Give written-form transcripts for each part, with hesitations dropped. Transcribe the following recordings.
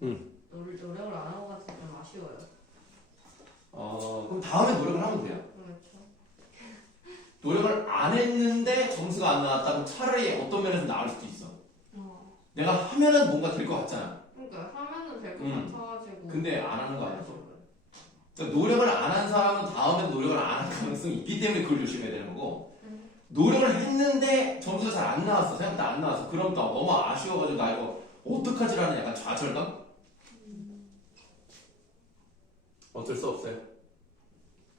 노력을 안 한 것 같아서 좀 아쉬워요. 그럼 다음에 노력을 하면 돼요. 그렇죠. 노력을 안 했는데 점수가 안 나왔다면 차라리 어떤 면에서 나을 수도 있어. 내가 하면은 뭔가 될 것 같잖아. 그러니까 하면은 될 것 같아가지고. 근데 안 하는 거 아니야? 그러니까 노력을 안 한 사람은 다음에 노력을 안 할 가능성이 있기 때문에 그걸 조심해야 되는 거고, 노력을 했는데 점수가 잘 안 나왔어, 생각보다 안 나왔어. 그럼 또 너무 아쉬워가지고 나 이거 어떡하지라는 약간 좌절감? 어쩔 수 없어요.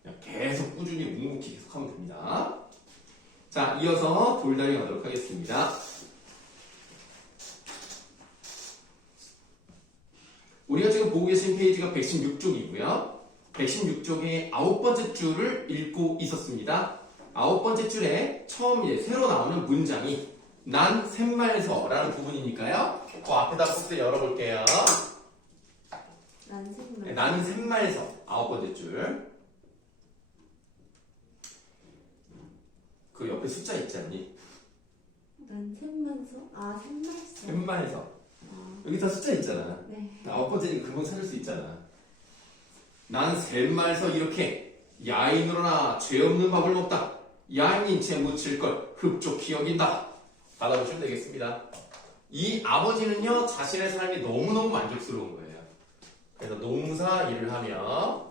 그냥 계속 꾸준히 묵묵히 계속하면 됩니다. 자, 이어서 볼다리 가도록 하겠습니다. 우리가 지금 보고 계신 페이지가 116쪽이고요. 116쪽의 9번째 줄을 읽고 있었습니다. 9번째 줄에 처음 이제 새로 나오는 문장이 난 샘말서라는 부분이니까요. 그 앞에다 꼭지 열어볼게요. 네, 나는 샘말서 9번째 줄. 그 옆에 숫자 있지 않니? 난 샘만서? 아, 샘말서. 샘말서. 여기 다 숫자 있잖아. 네. 9번째니까 금방 찾을 수 있잖아. 난 샘말서 이렇게 야인으로나 죄 없는 밥을 먹다. 야인인 채 묻힐 걸 흡족히 여긴다. 받아보시면 되겠습니다. 이 아버지는요, 자신의 삶이 너무너무 만족스러운 거예요. 그래서 농사 일을 하며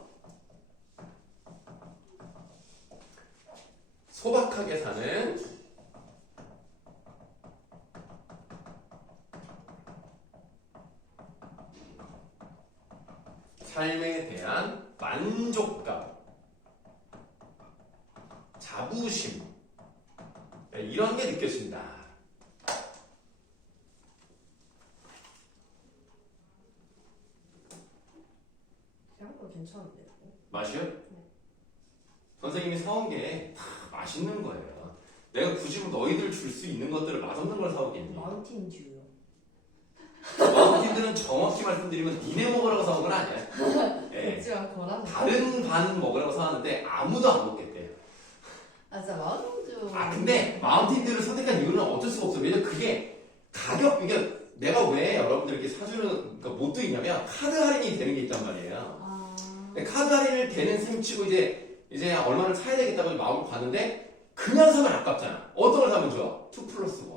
소박하게 사는 삶에 대한 만족감, 자부심, 이런 게 느껴진다. 생각보다 괜찮은데요? 맛이요? 선생님이 사온 게 다 맛있는 거예요. 내가 굳이 뭐 너희들 줄 수 있는 것들을 맛없는 걸 사오겠니? 마운틴 듀요. 마운틴들은 정확히 말씀드리면 니네 먹으라고 사온 건 아니야. 예. 먹지 않거나. 다른 반 먹으라고 사왔는데 아무도 안 먹겠대. 아 진짜 마운틴 듀. 근데 마운틴들을 선택한 이유는 어쩔 수가 없어. 왜냐면 그게 가격, 이게 내가 왜 여러분들께 사주는, 그러니까 못 드리냐면 카드 할인이 되는 게 있단 말이에요. 근데 카드 할인을 되는 셈 치고 이제 얼마를 사야 되겠다고 마음을 봤는데 그냥 사면 아깝잖아. 어떤 걸 사면 좋아? 2+1.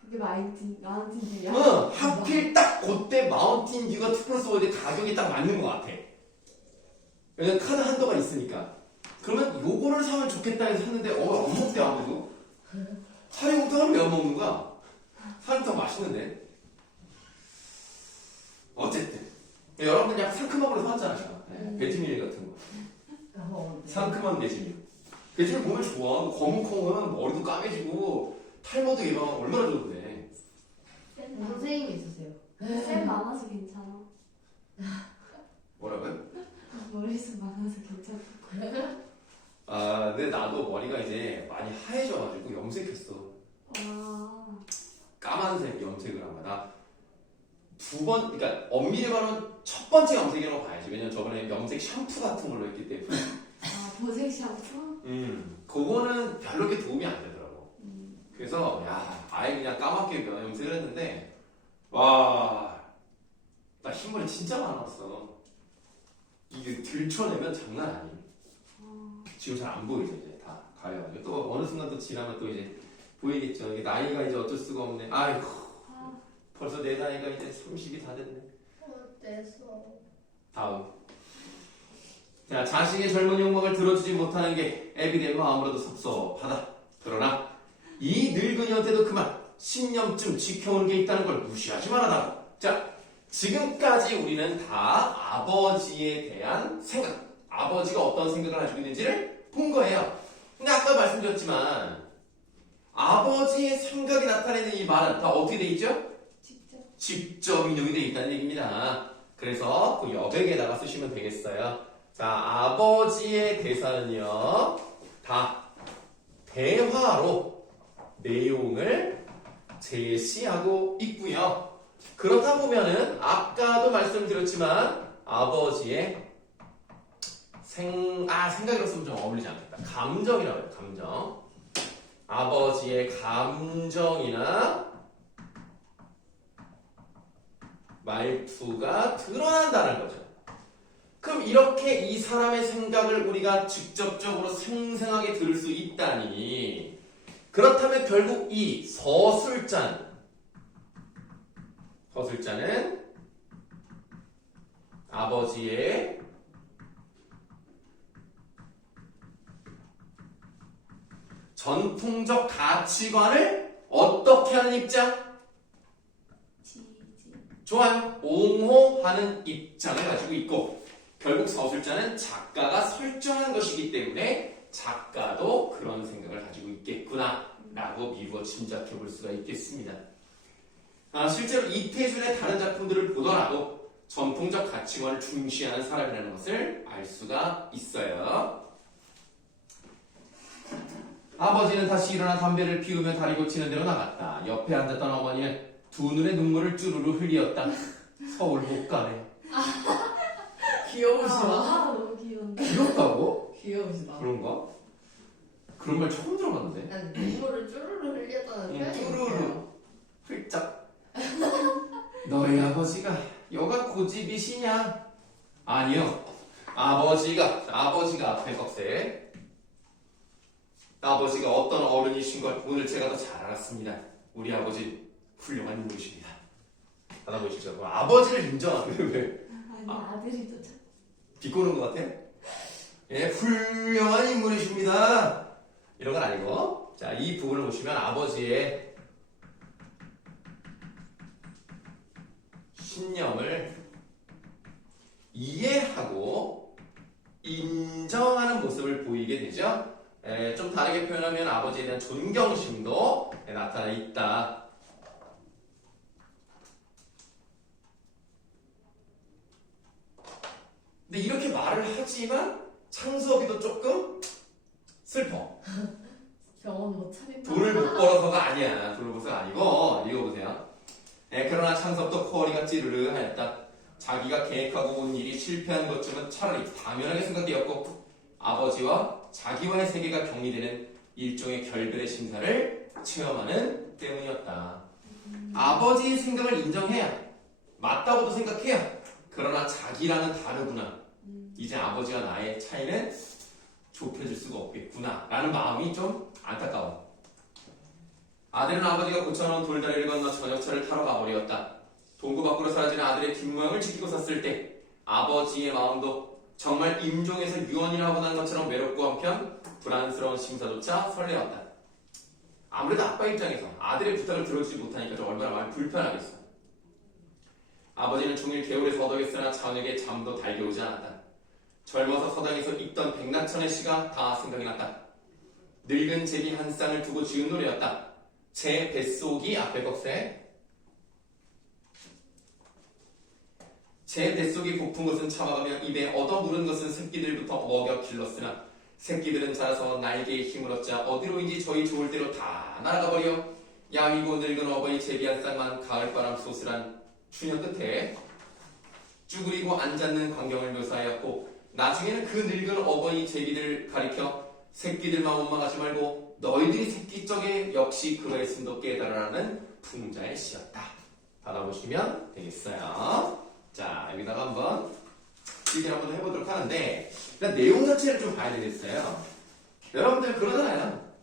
그게 마운틴 듀야? 하필 딱 그때 마운틴 듀가 2+1의 가격이 딱 맞는 것 같아. 왜냐면 카드 한도가 있으니까. 그러면 요거를 사면 좋겠다 해서 샀는데 안 먹대 아무도. 사리곰탕은 왜 안 먹는 거야? 사리곰탕 맛있는데. 어쨌든 여러분들 약간 상큼한 걸로 사왔잖아요. 베지밀 같은 거. 상큼한 베지밀. 베지밀 보면 좋아. 검은 콩은 머리도 까매지고 탈모도 예방하고 얼마나 좋은데. 선생님이 있으세요. 샘 많아서 괜찮아. 뭐라고요? 머리숱 많아서 괜찮아. 근데 나도 머리가 이제 많이 하얘져가지고 염색했어. 까만색 염색을 한 거야. 나 그러니까 엄밀히 말하면 첫 번째 염색이라고 봐야지. 왜냐면 저번에 염색 샴푸 같은 걸로 했기 때문에. 보색 샴푸? 그거는 별로 그렇게 도움이 안 되더라고. 그래서 아예 그냥 까맣게 염색을 했는데 나 흰머리 진짜 많았어. 이게 들춰내면 장난 아니에요. 지금 잘 안 보이죠. 이제 다 가려가지고 또 어느 순간 또 지나면 또 이제 보이겠죠. 이게 나이가 이제 어쩔 수가 없네. 아이고 벌써 내 나이가 이제 30이 다 됐네. 어때서? 다음. 자, 자식의 젊은 욕망을 들어주지 못하는 게 애비된 마음으로도 섭섭하다. 그러나 이 늙은이한테도 그만 신념쯤 지켜오는 게 있다는 걸 무시하지 말아라. 자, 지금까지 우리는 다 아버지에 대한 생각, 아버지가 어떤 생각을 가지고 있는지를 본 거예요. 근데 아까 말씀드렸지만 아버지의 생각이 나타내는 이 말은 다 어떻게 돼 있죠? 직접 인용이 돼 있다는 얘기입니다. 그래서 그 여백에다가 쓰시면 되겠어요. 자, 아버지의 대사는요, 다 대화로 내용을 제시하고 있고요. 그렇다 보면은 아까도 말씀드렸지만 아버지의 생각이라고 쓰면 좀 어울리지 않겠다. 감정이라고 해요. 감정. 아버지의 감정이나 말투가 드러난다는 거죠. 그럼 이렇게 이 사람의 생각을 우리가 직접적으로 생생하게 들을 수 있다니, 그렇다면 결국 이 서술자는 아버지의 전통적 가치관을 어떻게 하는 입장? 지지. 좋아요. 옹호하는 입장을 가지고 있고, 결국 서술자는 작가가 설정한 것이기 때문에 작가도 그런 생각을 가지고 있겠구나 라고 미루어 짐작해 볼 수가 있겠습니다. 실제로 이태준의 다른 작품들을 보더라도 전통적 가치관을 중시하는 사람이라는 것을 알 수가 있어요. 아버지는 다시 일어나 담배를 피우며 다리 고치는 데로 나갔다. 옆에 앉았던 어머니는 두 눈에 눈물을 쭈루루 흘리었다. 서울 못 가네. 귀여우시다. 너무 귀여운데. 귀엽다고? 귀여우시다. 그런가? 그런 말 처음 들어봤는데. 난 눈물을 쭈루루 흘렸다는 표현이 쭈루루. 웃겨요. 훌쩍. 너희 아버지가 여가 고집이시냐? 아니요. 아버지가 앞에 꺽쇠. 아버지가 어떤 어른이신 걸 오늘 제가 더 잘 알았습니다. 우리 아버지 훌륭한 인물이십니다. 받아보시죠. 아버지를 인정하는 왜? 아니 아들이 또 참. 비꼬는 것 같아? 예, 훌륭한 인물이십니다. 이런 건 아니고, 자, 이 부분을 보시면 아버지의 신념을 이해하고 인정하는 모습을 보이게 되죠. 좀 다르게 표현하면 아버지에 대한 존경심도 나타나 있다. 근데 이렇게 말을 하지만 창섭이도 조금 슬퍼. 병원 못 차릴까? 돈을 못 벌어서가 아니야. 돈을 벌어서가 아니고, 읽어보세요. 그러나 창섭도 코어리가 찌르르 하였다. 자기가 계획하고 온 일이 실패한 것쯤은 차라리 당연하게 생각되었고, 아버지와 자기와의 세계가 격리되는 일종의 결별의 심사를 체험하는 때문이었다. 아버지의 생각을 인정해야, 맞다고도 생각해야, 그러나 자기랑은 다르구나. 이제 아버지와 나의 차이는 좁혀질 수가 없겠구나 라는 마음이 좀 안타까워. 아들은 아버지가 고쳐놓은 돌다리를 건너 저녁차를 타러 가버렸다. 동구 밖으로 사라지는 아들의 뒷모양을 지키고 섰을 때 아버지의 마음도 정말 임종에서 유언이나 하고 난 것처럼 외롭고 한편 불안스러운 심사조차 설레었다. 아무래도 아빠 입장에서 아들의 부탁을 들어주지 못하니까 좀 얼마나 마음이 불편하겠어. 아버지는 종일 개울에서 허덕였으나 저녁에 잠도 달겨오지 않았다. 젊어서 서당에서 읽던 백낙천의 시가 다 생각이 났다. 늙은 제비 한 쌍을 두고 지은 노래였다. 제 뱃속이 앞에 꺽쇠. 제 뱃속이 고픈 것은 참아가며 입에 얻어물은 것은 새끼들부터 먹여 길렀으나 새끼들은 자라서 날개에 힘을 얻자 어디로인지 저희 좋을 대로 다 날아가 버려 야위고 늙은 어버이 제비 한 쌍만 가을바람 소슬한 추녀 끝에 쭈그리고 앉았는 광경을 묘사하였고 나중에는 그 늙은 어버이 제비들 가리켜 새끼들만 원망하지 말고 너희들이 새끼 쪽에 역시 그러했음도 깨달으라는 풍자의 시였다. 받아보시면 되겠어요. 자, 여기다가 한번 일기 한번 해보도록 하는데 일단 내용 자체를 좀 봐야 되겠어요. 여러분들 그러잖아요.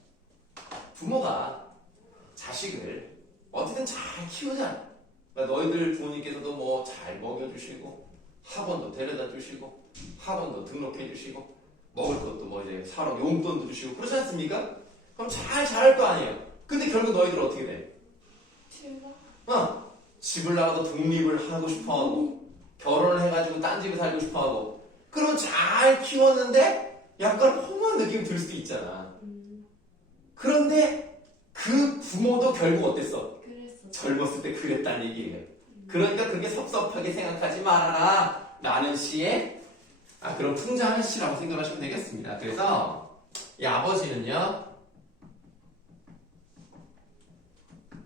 부모가 자식을 어떻게든 잘 키우잖아. 그러니까 너희들 부모님께서도 뭐 잘 먹여주시고 학원도 데려다 주시고 학원도 등록해 주시고 먹을 것도 뭐 이제 사러 용돈도 주시고 그렇지 않습니까? 그럼 잘 자랄 거 아니에요. 근데 결국 너희들 어떻게 돼? 집을 나가도 독립을 하고 싶어하고 결혼을 해가지고 딴 집에 살고 싶어하고 그러면 잘 키웠는데 약간 허무한 느낌이 들 수도 있잖아. 그런데 그 부모도 결국 어땠어? 그랬어. 젊었을 때 그랬다는 얘기예요. 그러니까 그렇게 섭섭하게 생각하지 말아라 라는 시의 그런 풍자한 시라고 생각하시면 되겠습니다. 그래서 이 아버지는요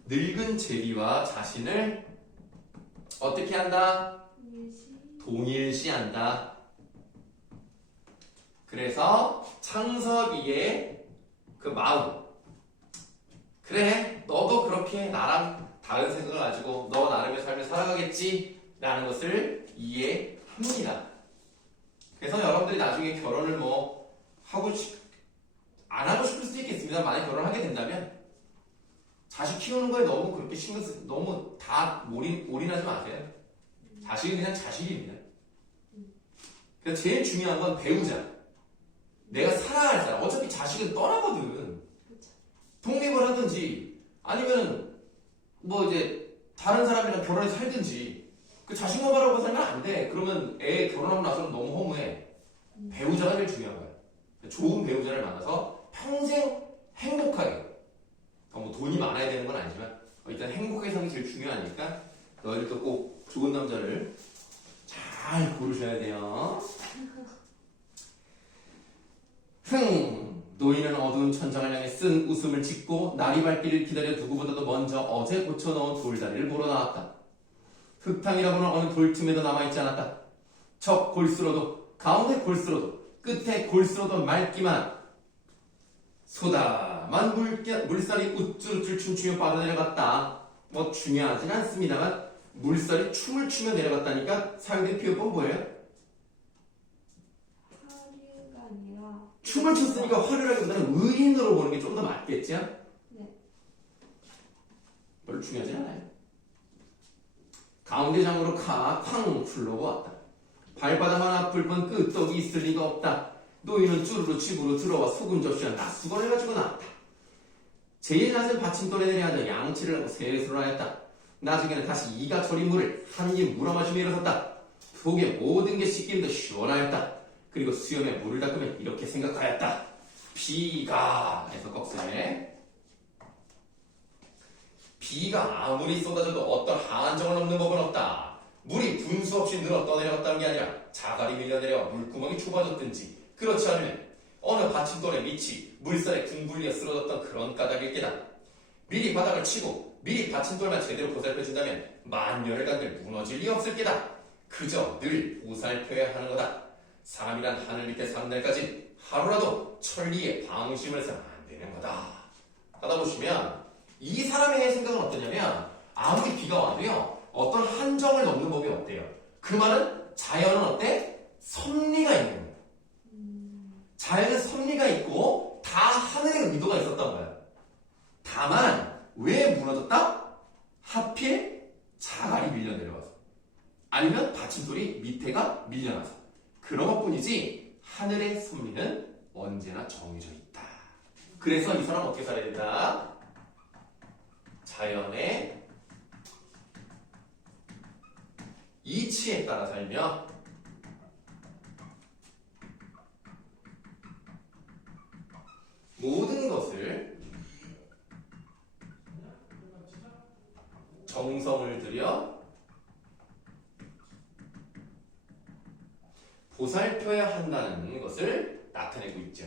늙은 제비와 자신을 어떻게 한다? 동일시한다. 그래서 창섭이의 그 마음 그래 너도 그렇게 나랑 다른 생각을 가지고 너 나름의 삶을 살아가겠지 라는 것을 이해합니다. 그래서 여러분들이 나중에 결혼을 뭐 안 하고 싶을 수도 있겠습니다. 만약 결혼하게 된다면 자식 키우는 거에 너무 그렇게 너무 다 올인하지 마세요. 자식은 그냥 자식입니다. 그래서 제일 중요한 건 배우자. 내가 살아야 할 사람. 어차피 자식은 떠나거든. 독립을 하든지 아니면 뭐 이제 다른 사람이랑 결혼해서 살든지 그 자식만 바라보고 살면 안 돼. 그러면 애 결혼하고 나서는 너무 허무해. 배우자가 제일 중요한 거야. 좋은 배우자를 만나서 평생 행복하게, 뭐 돈이 많아야 되는 건 아니지만 일단 행복하게 사는 게 제일 중요하니까 너희들도 꼭 좋은 남자를 잘 고르셔야 돼요. 노인은 어두운 천장을 향해 쓴 웃음을 짓고 날이 밝기를 기다려 누구보다도 먼저 어제 고쳐놓은 돌다리를 보러 나왔다. 흙탕이라고는 어느 돌틈에도 남아있지 않았다. 저 골수로도 가운데 골수로도 끝에 골수로도 맑기만 소담한 물살이 우쭐우쭐 춤추며 빠져내려갔다. 뭐 중요하진 않습니다만 물살이 춤을 추며 내려갔다니까 사용된 피어법 뭐예요? 화류가 아니라 춤을 췄으니까 화려하기보다는 의인으로 보는 게 좀 더 맞겠죠? 네. 별로 중요하진 않아요. 가운데 장으로 쾅 굴러보았다. 발바닥만 아플 뿐 끄떡이 있을 리가 없다. 노인은 쭈루루 집으로 들어와 소금 접시와 낫수건을 가지고 나왔다. 제일 낮은 받침돌에 내려앉아 양치를 하고 세수를 하였다. 나중에는 다시 이가 저린 물을 한 입 물어마시며 일어섰다. 속에 모든 게 씻기는 듯 시원하였다. 그리고 수염에 물을 닦으며 이렇게 생각하였다. 비가 해서 꺽쇠. 비가 아무리 쏟아져도 어떤 한정을 넘는 법은 없다. 물이 분수 없이 늘어 떠내려갔다는 게 아니라 자갈이 밀려내려 물구멍이 좁아졌든지 그렇지 않으면 어느 받침돌의 밑이 물살에 둥글려 쓰러졌던 그런 까닭일 게다. 미리 바닥을 치고 미리 받침돌만 제대로 보살펴준다면 만년을 간들 무너질 리 없을 게다. 그저 늘 보살펴야 하는 거다. 사람이란 하늘 밑에 사는 날까지 하루라도 천리의 방심을 해서는 안 되는 거다. 하다 보시면 이 사람의 생각은 어떠냐면 아무리 비가 와도요 어떤 한정을 넘는 법이 없대요. 그 말은 자연은 어때? 섭리가 있는 거예요. 자연은 섭리가 있고 다 하늘의 의도가 있었던 거예요. 다만 왜 무너졌다? 하필 자갈이 밀려 내려와서 아니면 받침돌이 밑에가 밀려나서 그런 것뿐이지 하늘의 섭리는 언제나 정해져 있다. 그래서 이 사람은 어떻게 살아야 된다? 자연의 이치에 따라 살며 모든 것을 정성을 들여 보살펴야 한다는 것을 나타내고 있죠.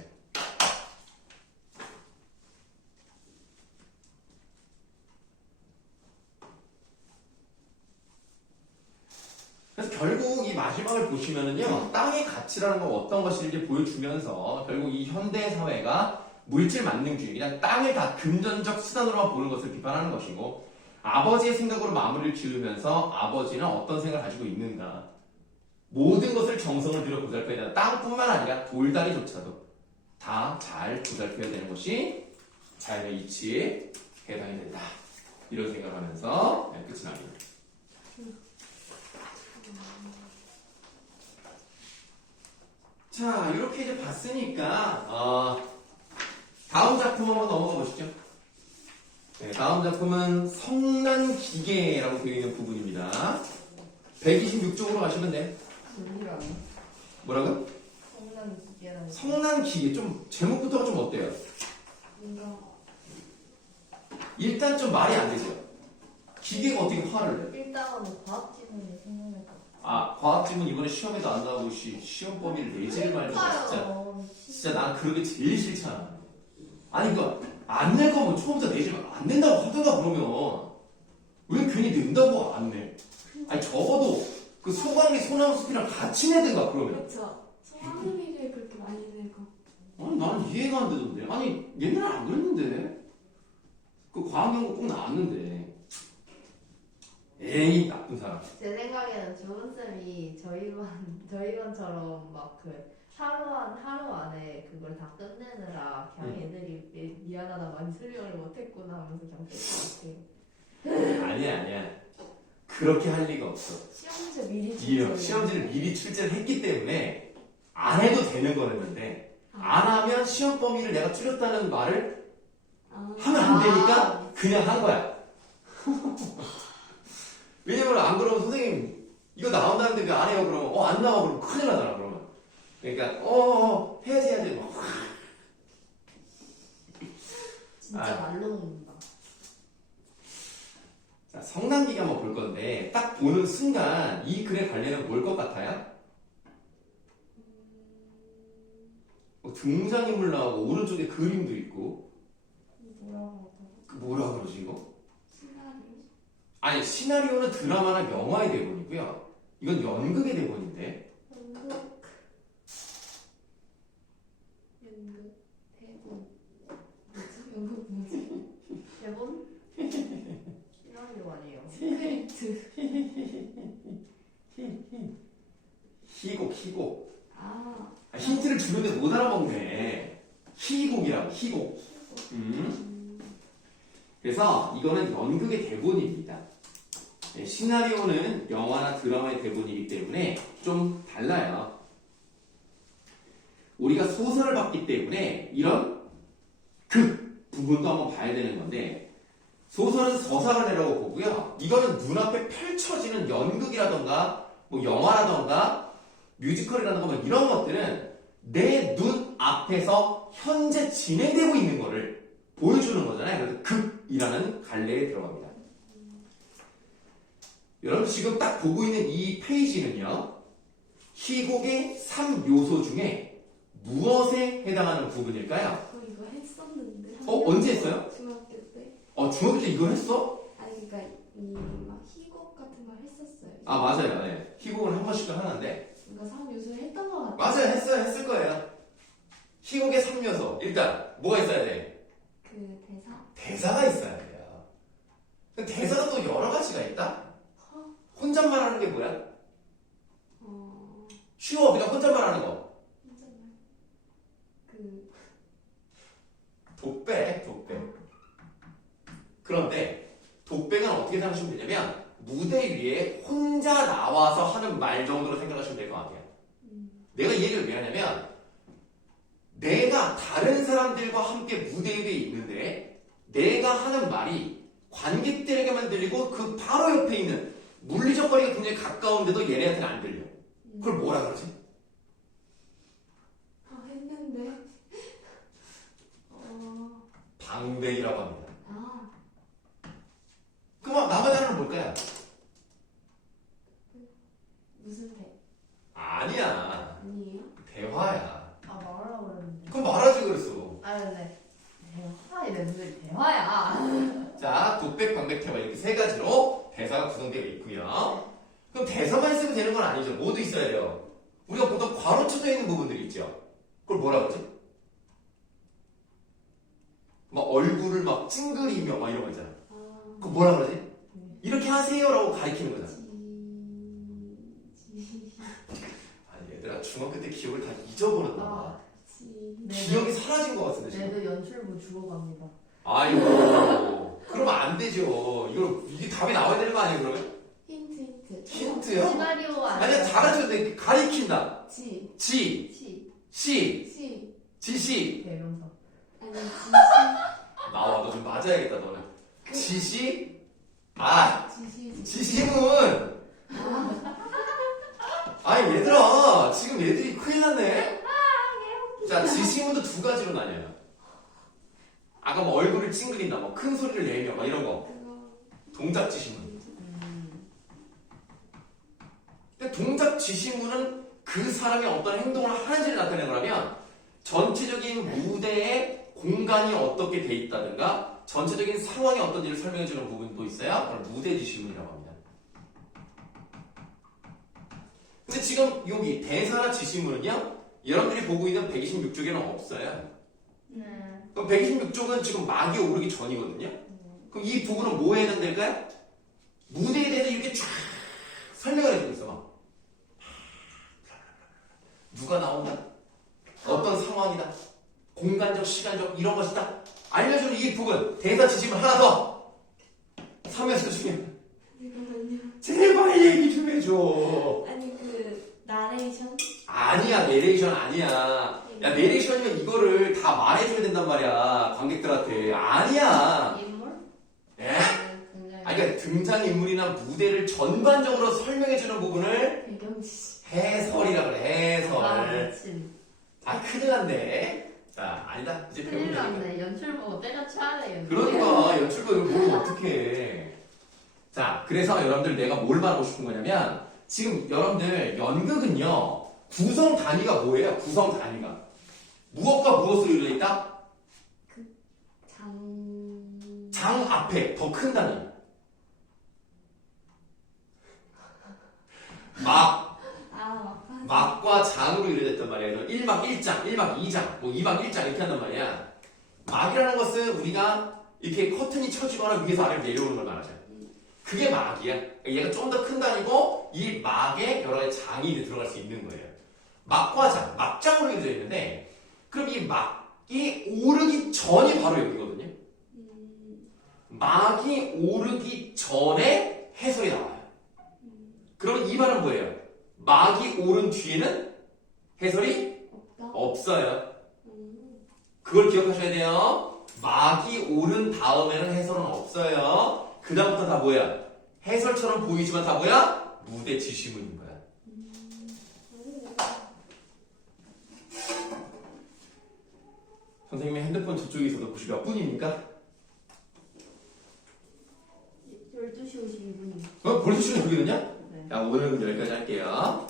그래서 결국 이 마지막을 보시면은요, 땅의 가치라는 건 어떤 것인지 보여주면서 결국 이 현대 사회가 물질 만능주의, 그냥 땅을 다 금전적 수단으로만 보는 것을 비판하는 것이고, 아버지의 생각으로 마무리를 지으면서 아버지는 어떤 생각을 가지고 있는가, 모든 것을 정성을 들여 보살펴야 된다. 땅뿐만 아니라 돌다리조차도 다 잘 보살펴야 되는 것이 자연의 이치에 해당이 된다. 이런 생각을 하면서 끝이 납니다. 자, 이렇게 이제 봤으니까 다음 작품 한번 넘어가 보시죠. 네, 다음 작품은 성난기계라고 되어 있는 부분입니다. 126쪽으로 가시면 돼요. 물이라니. 뭐라고? 성난 기계라니. 성난기계, 좀 제목부터가 좀 어때요? 뭔가 일단 좀 말이 안 되죠. 기계가 어떻게 화를 내? 일단은 과학 지문이 생각날 것 아, 과학지문 이번에 시험에도 안 나오고 시험 범위를 내지를 말자. 진짜 난 그런 게 제일 싫잖아. 아니 그니까 안 낼 거면 처음부터 내지 마. 안 낸다고 하든가 그러면 왜 괜히 낸다고 안 내? 아니 적어도 그 소강리 소나무 숲이랑 같이 내든가 그러면. 그렇죠. 소화기를 그렇게 많이 내고. 아니 나는 이해가 안 되던데. 아니 옛날에 안 그랬는데. 그 과학 연구 꼭 나왔는데. 에이 나쁜 사람. 제 생각에는 주은 쌤이 저희 반처럼 막 그 하루 안에 그걸 다 끝내느라 그냥 애들이 미안하다 많이 설명을 못했구나 하면서 그냥 뺄것 같아요. 아니야. 그렇게 할 리가 없어. 시험지 미리 시험지를 미리 출제를 했기 때문에 안 해도 되는 거였는데 안 하면 시험 범위를 내가 줄였다는 말을 하면 안 되니까 그냥 한 거야. 왜냐면 안 그러면 선생님 이거 나온다는데 왜 안 해요? 그러면 안 나와 그러면 큰일 나잖아. 그러면 그러니까 해야지 막. 진짜 아. 말로 먹는다. 자, 성난기가 한번 볼 건데 딱 보는 순간 이 글의 관련은 뭘 것 같아요? 등장인물 나오고 오른쪽에 그림도 있고 뭐라고 뭐라 그러지 이거? 시나리오? 아니 시나리오는 드라마나 영화의 대본이고요. 이건 연극의 대본인데 연극. 대본. 뭐지? 연극 뭐지? 대본? 시나리오 아니에요. 스크립트. 희곡. 힌트를 주는데 못 알아먹네. 희곡이라고 희곡. 그래서 이거는 연극의 대본입니다. 네, 시나리오는 영화나 드라마의 대본이기 때문에 좀 달라요. 우리가 소설을 봤기 때문에 이런 그 부분도 한번 봐야 되는 건데 소설은 서사관이라고 보고요. 이거는 눈앞에 펼쳐지는 연극이라던가 뭐 영화라던가 뮤지컬이라던가 뭐 이런 것들은 내 눈 앞에서 현재 진행되고 있는 거를 보여주는 거잖아요. 그래서 극이라는 갈래에 들어갑니다. 여러분 지금 딱 보고 있는 이 페이지는요. 희곡의 3요소 중에 무엇에 해당하는 부분일까요? 저 이거 했었는데. 언제 했어요? 중학교 때. 중학교 때 이거 했어? 아니 그러니까 이막 희곡 같은 걸 했었어요. 맞아요. 네. 희곡을 한 번씩은 하는데 그러니까 3요소를 했던 것 같아요. 맞아요. 했을 거예요. 희곡의 3요소. 일단 뭐가 있어야 돼? 그 대사. 대사가 있어야 돼요. 근데 대사가 또 여러 가지가 있다? 혼잣말하는 게 뭐야? 쉬워. 그냥 혼잣말하는 거. 혼잣말. 그 독배. 그런데 독배는 어떻게 생각하시면 되냐면 무대 위에 혼자 나와서 하는 말 정도로 생각하시면 될 것 같아요. 내가 이 얘기를 왜 하냐면 내가 다른 사람들과 함께 무대 위에 있는데 내가 하는 말이 관객들에게만 들리고 그 바로 옆에 있는 물리적 거리가 굉장히 가까운데도 얘네한테는 안 들려. 그걸 뭐라 그러지? 했는데. 방배이라고 합니다. 아. 그럼 나머지 하나는 뭘까요? 무슨 대? 아니야. 아니에요? 대화야. 말하려고 그랬는데. 그럼 말하지 그랬어. 근데 대화 이랬는데 대화야. 자, 독백, 방백, 대화 이렇게 세 가지로 대사가 구성되어 있고요. 그럼 대사만 있으면 되는 건 아니죠. 모두 있어야 돼요. 우리가 보통 괄호 쳐져 있는 부분들이 있죠. 그걸 뭐라 그러지? 막 얼굴을 막 찡그리며 막 이런 거 있잖아. 그거 뭐라 그러지? 이렇게 하세요라고 가리키는 거잖아. 아니 얘들아 중학교 때 기억을 다 잊어버렸나 봐. 기억이 사라진 것 같은데 지금. 내도 연출부 주워갑니다. 아이고 그러면 안 되죠. 이게 답이 나와야 되는 거 아니에요 그러면? 힌트요? 시나리오 아니야 잘하셨는데 가리킨다. 지. 지시 대명사. 아니 지시. 나와 너 좀 맞아야겠다 너는. 지시 지시문. 아니 얘들아 지금 얘들이 큰일 났네. 자 지시문도 두 가지로 나뉘어요. 아까 뭐 얼굴을 찡그린다 뭐 큰 소리를 내며 막 이런 거 동작 지시문. 근데 동작 지시문은 그 사람이 어떤 행동을 하는지를 나타내는 거라면 전체적인 무대의 공간이 어떻게 돼 있다든가 전체적인 상황이 어떤지를 설명해 주는 부분도 있어요. 그걸 무대 지시문이라고 합니다. 근데 지금 여기 대사나 지시문은요 여러분들이 보고 있는 126쪽에는 없어요. 그럼 126쪽은 지금 막이 오르기 전이거든요. 그럼 이 부분은 뭐에 해당될까요? 무대에 대해서 이렇게 쫙 설명을 해주고 있어. 막. 누가 나온다. 어떤 상황이다. 공간적, 시간적 이런 것이다. 알려주는 이 부분. 대사 지지면 하나 더. 3에서 중에 잠깐만요. 제발 얘기 좀 해줘. 아니 그 나레이션? 아니야, 내레이션 아니야. 야, 내레이션이면 이거를 다 말해줘야 된단 말이야. 관객들한테. 아니야. 인물? 예? 굉장히 아니, 그러니까 등장인물이나 무대를 전반적으로 설명해주는 부분을 배경지. 해설이라 그래, 해설. 미친. 아, 큰일 났네. 자, 아니다. 이제 큰일 배우면 되니까. 났네. 연출 보고 때려쳐야 되겠네. 그러니까, 연출도 이걸 모르면 어떡해. 자, 그래서 여러분들 내가 뭘 말하고 싶은 거냐면, 지금 여러분들 연극은요, 구성 단위가 뭐예요? 구성 단위가. 무엇과 무엇으로 이루어져 있다? 장 앞에 더 큰 단위. 막과 장으로 이루어졌단 말이야. 1막 1장, 1막 2장, 뭐 2막 1장 이렇게 한단 말이야. 막이라는 것은 우리가 이렇게 커튼이 쳐지거나 위에서 아래로 내려오는 걸 말하죠. 그게 막이야. 얘가 좀 더 큰 단위고 이 막에 여러 가지 장이 들어갈 수 있는 거예요. 막과 장, 막장으로 이루어져 있는데 그럼 이 막이 오르기 전이 바로 여기거든요. 막이 오르기 전에 해설이 나와요. 그럼 이 말은 뭐예요? 막이 오른 뒤에는 해설이 없어요. 그걸 기억하셔야 돼요. 막이 오른 다음에는 해설은 없어요. 그 다음부터 다 뭐야? 해설처럼 보이지만 다 뭐야? 무대 지시문인 거야. 선생님의 핸드폰 저쪽에 있어도 혹시 몇 분입니까? 12시 52분이요. 벌써 시간 저기 있냐? 네. 자, 오늘은 여기까지 할게요.